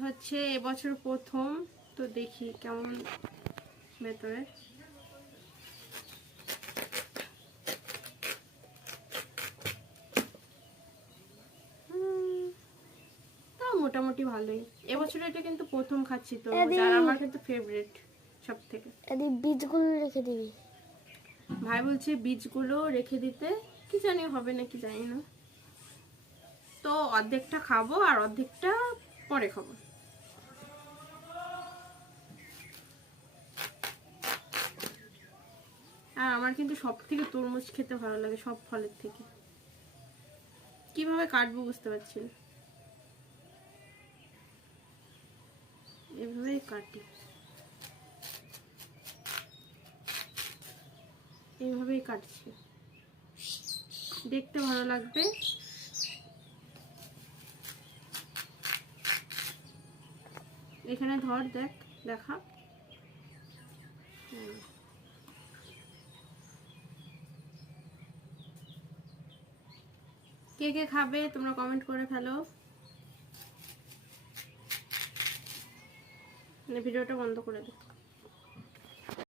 এটা হচ্ছে এবছর প্রথম, তো দেখি কেমন ভেতরে। তা মোটামুটি ভালোই। এবছর এটা কিন্তু প্রথম খাচ্ছি, তো যার আমার কিন্তু ফেভারিট সব থেকে। বীজগুলো রেখে দিবি। ভাই বলছে বীজগুলো রেখে দিতে, কি জানি হবে নাকি জানি না। তো অর্ধেকটা খাবো আর অর্ধেকটা পরে খাবো। আর আমার কিন্তু সব থেকে তরমুজ খেতে ভালো লাগে সব ফলের থেকে। কিভাবে কাটবো বুঝতে পারছি না, এভাবেই কাটি, এইভাবেই কাটছি, দেখতে ভালো লাগবে। এখানে ধর, দেখ, দেখা। কে কে খাবে তোমরা কমেন্ট করে ফেলো। ভিডিওটা বন্ধ করে দে।